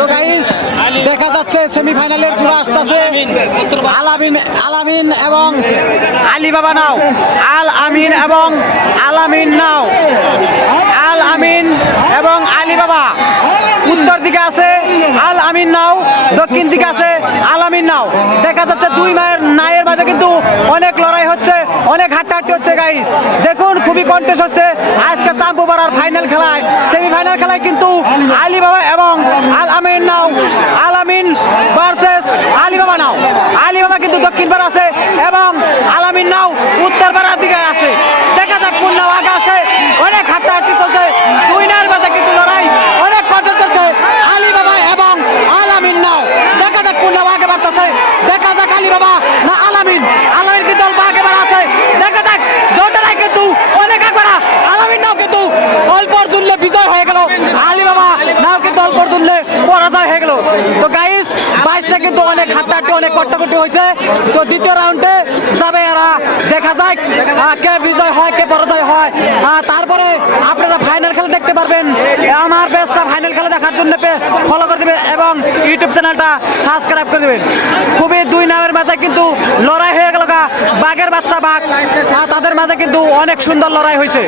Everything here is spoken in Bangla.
তো গাইস দেখা যাচ্ছে সেমিফাইনালের জোড়া আসতেছে আলামিন এবং আলিবাবা নাও। আল আমিন এবং আলামিন নাও। আল আমিন এবং আলিবাবা উত্তর দিকে আছে আল আমিন নাও, দক্ষিণ দিকে আছে আল আমিন নাও। দেখা যাচ্ছে দুই নায়ের মাঝে কিন্তু অনেক লড়াই হচ্ছে, অনেক হাড্ডাহাড্ডি হচ্ছে গাইস। দেখুন খুবই কন্টেস্ট হচ্ছে আজকে চাম্পুপাড়ার ফাইনাল খেলায়। সেমিফাইনাল খেলায় কিন্তু আলিবাবা এবং আল আমিন নাও, আল আমিন ভার্সেস আলিবাবা নাও। আলিবাবা কিন্তু দক্ষিণ পাড়া আছে এবং আল আমিন নাও উত্তর পাড়ার দিকে আছে। দেখা যাক কোন নাও আগে আসে। অনেক হাড্ডাহাড্ডি চলছে, দুই নায়ের মাঝে কিন্তু লড়াই অনেক কন্টেস্ট হচ্ছে আলিবাবা এবং আল আমিন নাও। দেখা যাক কোন নাও আগে বাড়তেছে। দেখা যাক আলিবাবা না আলামিন। আলামিন কিন্তু অল্প আগে বাড়া আছে। দেখা যাক দুটাই কিন্তু অনেক আগে বাড়া। আলামিন নাও কিন্তু অল্প জুললে বিজয় হয়ে গেল, আলিবাবা নাও কিন্তু অল্প জুললে পরাজয় হয়ে গেল। তো গাইস বাইশটা কিন্তু অনেক হাড্ডাহাড্ডি অনেক কট্টাকটি হয়েছে। তো দ্বিতীয় রাউন্ডে যাবে এরা, দেখা যাক কে বিজয় হয় কে পরাজয় হয়। তারপরে আপনারা ফাইনাল খেলা দেখতে পারবেন। আমার বেস্টটা ফাইনাল খেলা দেখার জন্য ফলো করে দেবেন এবং ইউটিউব চ্যানেলটা সাবস্ক্রাইব করে দেবেন। খুবই দুই নামের মাঝে কিন্তু লড়াই হয়ে গেল, বাঘের বাচ্চা বাঘ, তাদের মাঝে কিন্তু অনেক সুন্দর লড়াই হয়েছে।